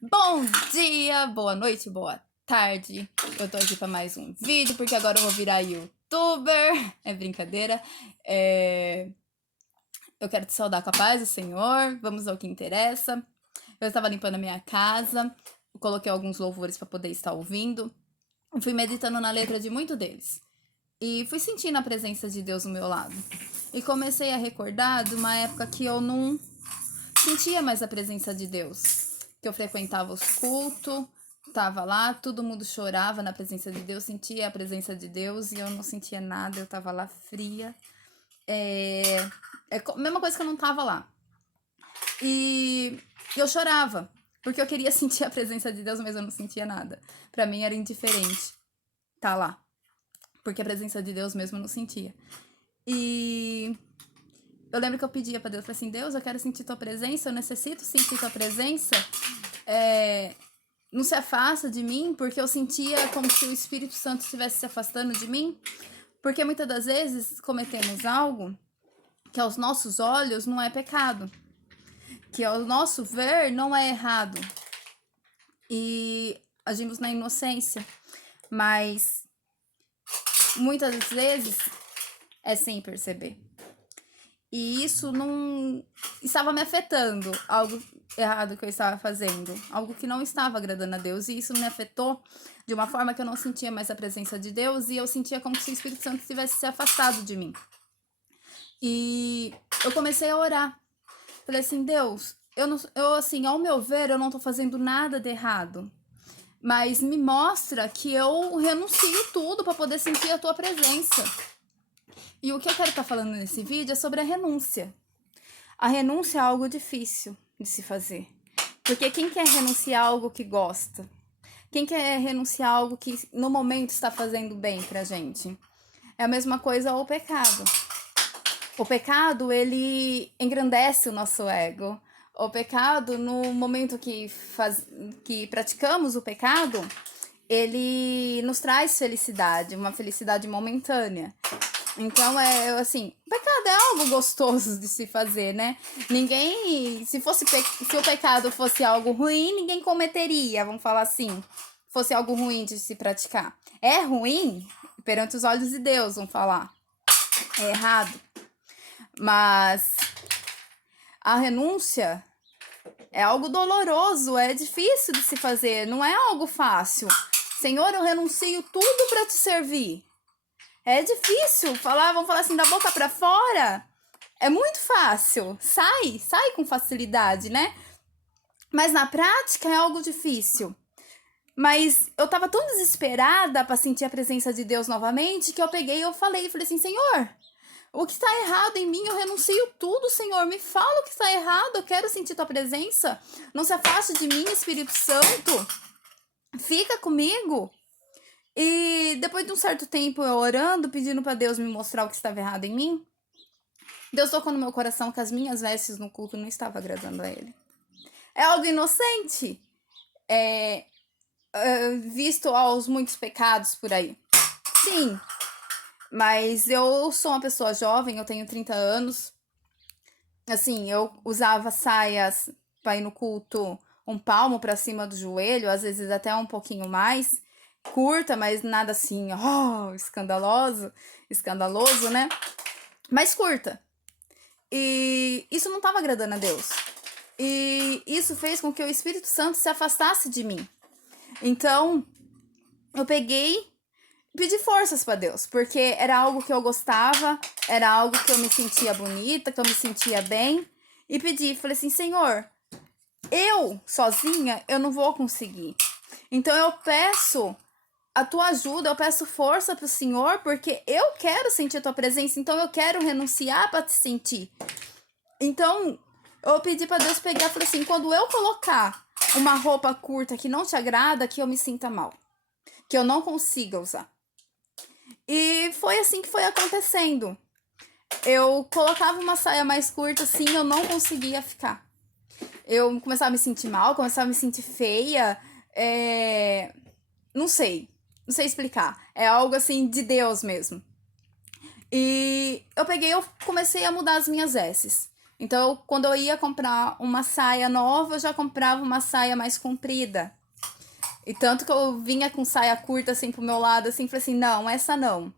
Bom dia, boa noite, boa tarde. Eu tô aqui pra mais um vídeo, porque agora eu vou virar youtuber. É brincadeira. Eu quero te saudar com a paz do Senhor. Vamos ao que interessa. Eu estava limpando a minha casa, coloquei alguns louvores para poder estar ouvindo. Fui meditando na letra de muito deles. E fui sentindo a presença de Deus no meu lado. E comecei a recordar de uma época que eu não sentia mais a presença de Deus. Que eu frequentava os cultos, tava lá, todo mundo chorava na presença de Deus, sentia a presença de Deus e eu não sentia nada, eu tava lá fria. É a mesma coisa que eu não tava lá. E eu chorava, porque eu queria sentir a presença de Deus, mas eu não sentia nada. Pra mim era indiferente tá lá, porque a presença de Deus mesmo eu não sentia. E eu lembro que eu pedia pra Deus, falei assim, Deus, eu quero sentir tua presença, eu necessito sentir tua presença. Não se afasta de mim, porque eu sentia como se o Espírito Santo estivesse se afastando de mim. Porque muitas das vezes cometemos algo que aos nossos olhos não é pecado, que ao nosso ver não é errado. E agimos na inocência, mas muitas vezes é sem perceber. E isso não estava me afetando, algo errado que eu estava fazendo, algo que não estava agradando a Deus, e isso me afetou de uma forma que eu não sentia mais a presença de Deus, e eu sentia como se o Espírito Santo tivesse se afastado de mim. E eu comecei a orar. Falei assim, Deus, eu assim, ao meu ver, eu não tô fazendo nada de errado, mas me mostra que eu renuncio tudo para poder sentir a tua presença. E o que eu quero estar falando nesse vídeo é sobre a renúncia. A renúncia é algo difícil de se fazer. Porque quem quer renunciar a algo que gosta? Quem quer renunciar a algo que no momento está fazendo bem pra gente? É a mesma coisa ao pecado. O pecado, ele engrandece o nosso ego. O pecado, no momento que praticamos o pecado, ele nos traz felicidade, uma felicidade momentânea. Então, assim, pecado é algo gostoso de se fazer, né? Ninguém, se o pecado fosse algo ruim, ninguém cometeria, vamos falar assim. Fosse algo ruim de se praticar. É ruim perante os olhos de Deus, vamos falar. É errado. Mas a renúncia é algo doloroso, é difícil de se fazer, não é algo fácil. Senhor, eu renuncio tudo para te servir. É difícil falar, vamos falar assim, da boca para fora. É muito fácil, sai com facilidade, né? Mas na prática é algo difícil. Mas eu tava tão desesperada para sentir a presença de Deus novamente que eu peguei e eu falei assim, Senhor, o que está errado em mim, eu renuncio tudo, Senhor. Me fala o que está errado, eu quero sentir tua presença. Não se afaste de mim, Espírito Santo. Fica comigo. E depois de um certo tempo eu orando, pedindo para Deus me mostrar o que estava errado em mim, Deus tocou no meu coração que as minhas vestes no culto não estavam agradando a Ele. É algo inocente, visto aos muitos pecados por aí. Sim, mas eu sou uma pessoa jovem, eu tenho 30 anos. Assim, eu usava saias para ir no culto um palmo para cima do joelho, às vezes até um pouquinho mais. Curta, mas nada assim, escandaloso, né? Mas curta. E isso não estava agradando a Deus. E isso fez com que o Espírito Santo se afastasse de mim. Então, eu peguei e pedi forças para Deus, porque era algo que eu gostava, era algo que eu me sentia bonita, que eu me sentia bem. E pedi, falei assim, Senhor, eu sozinha, eu não vou conseguir. Então eu peço a tua ajuda, eu peço força pro Senhor, porque eu quero sentir a tua presença, então eu quero renunciar para te sentir. Então, eu pedi para Deus pegar, falei assim, quando eu colocar uma roupa curta que não te agrada, que eu me sinta mal, que eu não consiga usar. E foi assim que foi acontecendo. Eu colocava uma saia mais curta, assim, eu não conseguia ficar. Eu começava a me sentir mal, começava a me sentir feia, não sei explicar, é algo assim de Deus mesmo. E eu comecei a mudar as minhas vestes. Então, quando eu ia comprar uma saia nova, eu já comprava uma saia mais comprida. E tanto que eu vinha com saia curta, assim, pro meu lado, assim, falei assim, não, essa não.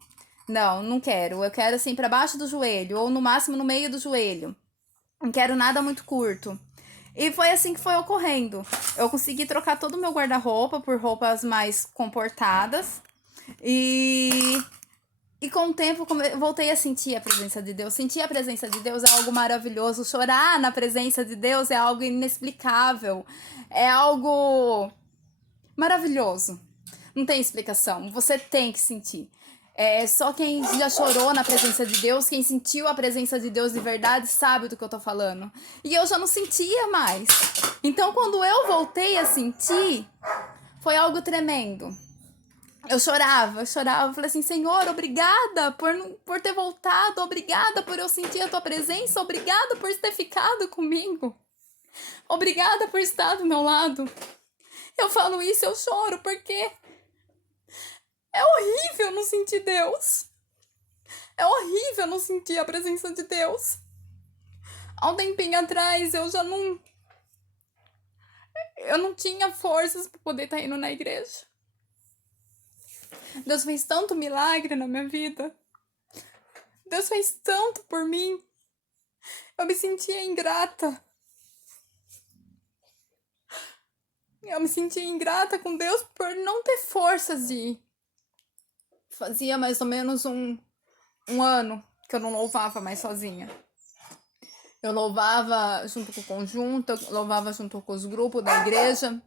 Não, não quero. Eu quero, assim, pra baixo do joelho, ou no máximo no meio do joelho. Não quero nada muito curto. E foi assim que foi ocorrendo. Eu consegui trocar todo o meu guarda-roupa por roupas mais comportadas. E com o tempo voltei a sentir a presença de Deus. Sentir a presença de Deus é algo maravilhoso. Chorar na presença de Deus é algo inexplicável. É algo maravilhoso. Não tem explicação. Você tem que sentir. É só quem já chorou na presença de Deus, quem sentiu a presença de Deus de verdade, sabe do que eu tô falando. E eu já não sentia mais. Então, quando eu voltei a sentir, foi algo tremendo. Eu chorava, falei assim, Senhor, obrigada por ter voltado, obrigada por eu sentir a tua presença, obrigada por ter ficado comigo, obrigada por estar do meu lado. Eu falo isso, eu choro, porque é horrível não sentir Deus. É horrível não sentir a presença de Deus. Há um tempinho atrás, eu não tinha forças para poder estar indo na igreja. Deus fez tanto milagre na minha vida. Deus fez tanto por mim. Eu me sentia ingrata. Eu me sentia ingrata com Deus por não ter forças de ir. Fazia mais ou menos um ano que eu não louvava mais sozinha. Eu louvava junto com o conjunto, eu louvava junto com os grupos da igreja,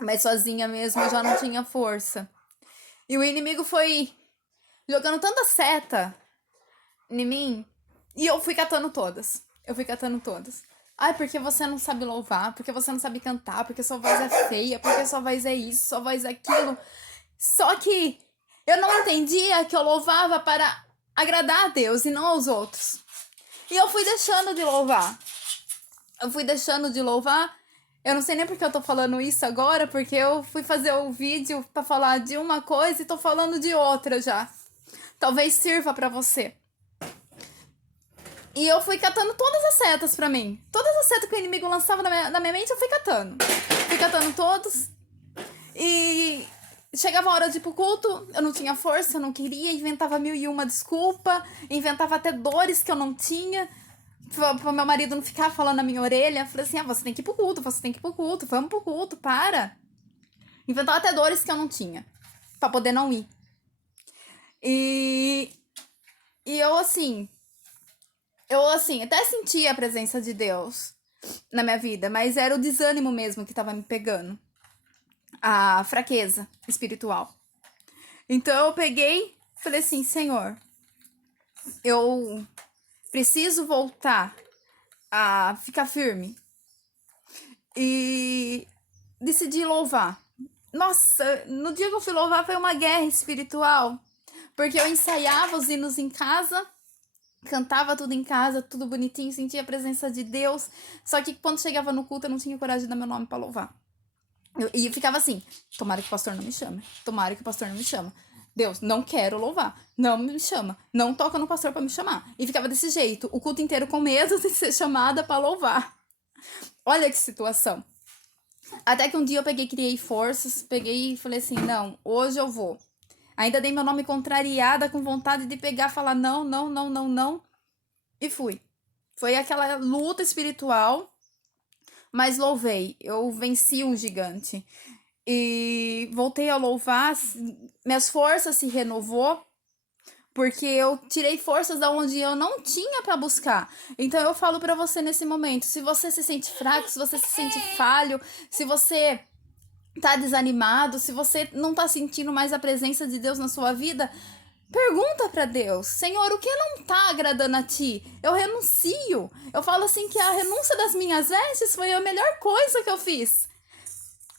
mas sozinha mesmo eu já não tinha força. E o inimigo foi jogando tanta seta em mim, e eu fui catando todas. Ai, porque você não sabe louvar, porque você não sabe cantar, porque sua voz é feia, porque sua voz é isso, sua voz é aquilo. Só que eu não entendia que eu louvava para agradar a Deus e não aos outros. E eu fui deixando de louvar. Eu não sei nem porque eu tô falando isso agora, porque eu fui fazer o vídeo pra falar de uma coisa e tô falando de outra já. Talvez sirva pra você. E eu fui catando todas as setas pra mim. Todas as setas que o inimigo lançava na minha mente, eu fui catando. Fui catando todos. E chegava a hora de ir pro culto, eu não tinha força, eu não queria, inventava 1001 desculpa, inventava até dores que eu não tinha, pro meu marido não ficar falando na minha orelha. Falei assim, você tem que ir pro culto, vamos pro culto, para. Inventava até dores que eu não tinha, pra poder não ir. E eu assim, até sentia a presença de Deus na minha vida, mas era o desânimo mesmo que tava me pegando. A fraqueza espiritual. Então eu peguei, falei assim, Senhor, eu preciso voltar a ficar firme. E decidi louvar. Nossa, no dia que eu fui louvar foi uma guerra espiritual. Porque eu ensaiava os hinos em casa, cantava tudo em casa, tudo bonitinho, sentia a presença de Deus. Só que quando chegava no culto eu não tinha coragem de dar meu nome pra louvar. E ficava assim, tomara que o pastor não me chame. Deus, não quero louvar. Não me chama. Não toca no pastor pra me chamar. E ficava desse jeito, o culto inteiro com medo de ser chamada pra louvar. Olha que situação. Até que um dia eu criei forças, e falei assim, não, hoje eu vou. Ainda dei meu nome contrariada, com vontade de pegar e falar não. E fui. Foi aquela luta espiritual, mas louvei. Eu venci um gigante. E voltei a louvar, minhas forças se renovou, porque eu tirei forças da onde eu não tinha para buscar. Então eu falo para você nesse momento, se você se sente fraco, se você se sente falho, se você tá desanimado, se você não tá sentindo mais a presença de Deus na sua vida, pergunta para Deus, Senhor, o que não tá agradando a ti? Eu renuncio. Eu falo assim que a renúncia das minhas vestes foi a melhor coisa que eu fiz.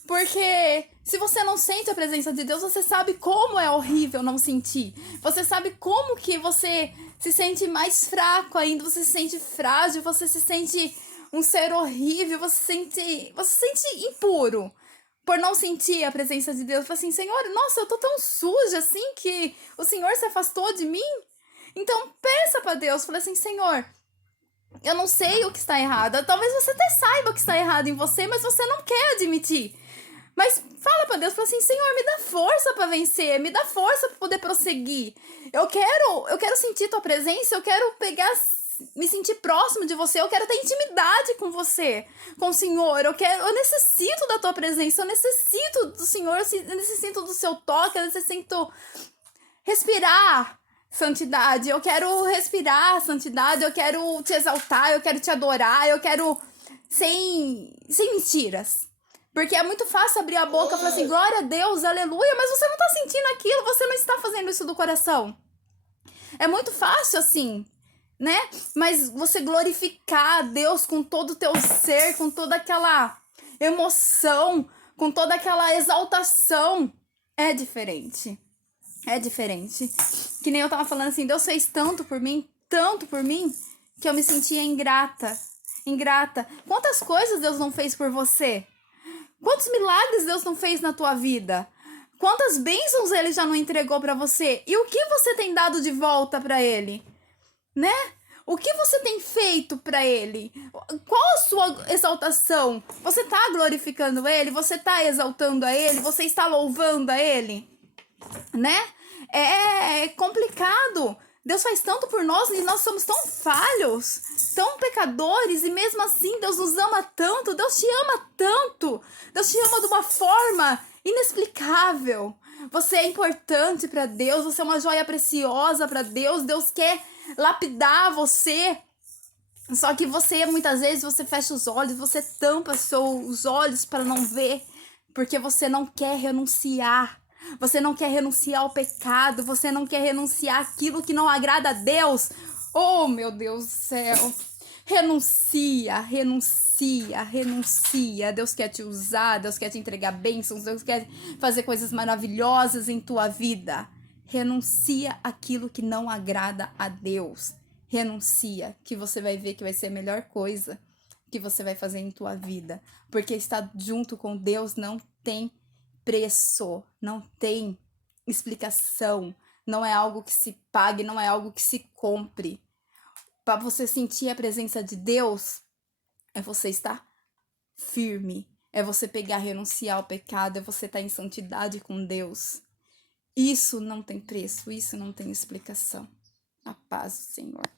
Porque se você não sente a presença de Deus, você sabe como é horrível não sentir. Você sabe como que você se sente mais fraco ainda, você se sente frágil, você se sente um ser horrível, você se sente impuro por não sentir a presença de Deus. Fala assim, Senhor, nossa, eu tô tão suja assim que o Senhor se afastou de mim. Então peça para Deus, fala assim, Senhor, Eu não sei o que está errado. Talvez você até saiba o que está errado em você, mas você não quer admitir. Mas fala pra Deus, fala assim, Senhor, me dá força pra vencer, me dá força pra poder prosseguir. Eu quero sentir tua presença, eu quero me sentir próximo de você, eu quero ter intimidade com você, com o Senhor. Eu necessito da tua presença, eu necessito do Senhor, eu necessito do seu toque, eu necessito respirar santidade, eu quero respirar santidade, eu quero te exaltar, eu quero te adorar, eu quero sem mentiras. Porque é muito fácil abrir a boca e falar assim, glória a Deus, aleluia, mas você não tá sentindo aquilo, você não está fazendo isso do coração. É muito fácil assim, né? Mas você glorificar a Deus com todo o teu ser, com toda aquela emoção, com toda aquela exaltação, é diferente. É diferente. Que nem eu tava falando assim, Deus fez tanto por mim, que eu me sentia ingrata. Ingrata. Quantas coisas Deus não fez por você? Quantos milagres Deus não fez na tua vida? Quantas bênçãos Ele já não entregou pra você? E o que você tem dado de volta pra Ele? Né? O que você tem feito pra Ele? Qual a sua exaltação? Você tá glorificando Ele? Você tá exaltando a Ele? Você está louvando a Ele? Né? É complicado. Deus faz tanto por nós e nós somos tão falhos, tão pecadores, e mesmo assim Deus nos ama tanto, Deus te ama tanto, Deus te ama de uma forma inexplicável. Você é importante para Deus, você é uma joia preciosa para Deus, Deus quer lapidar você. Só que você, muitas vezes, você fecha os olhos, você tampa os olhos para não ver, porque você não quer renunciar. Você não quer renunciar ao pecado, você não quer renunciar àquilo que não agrada a Deus. Oh, meu Deus do céu. Renuncia, renuncia, renuncia. Deus quer te usar, Deus quer te entregar bênçãos, Deus quer fazer coisas maravilhosas em tua vida. Renuncia àquilo que não agrada a Deus. Renuncia, que você vai ver que vai ser a melhor coisa que você vai fazer em tua vida. Porque estar junto com Deus não tem preço, não tem explicação, não é algo que se pague, não é algo que se compre. Para você sentir a presença de Deus, é você estar firme, é você pegar, renunciar ao pecado, é você estar em santidade com Deus. Isso não tem preço, isso não tem explicação. A paz do Senhor.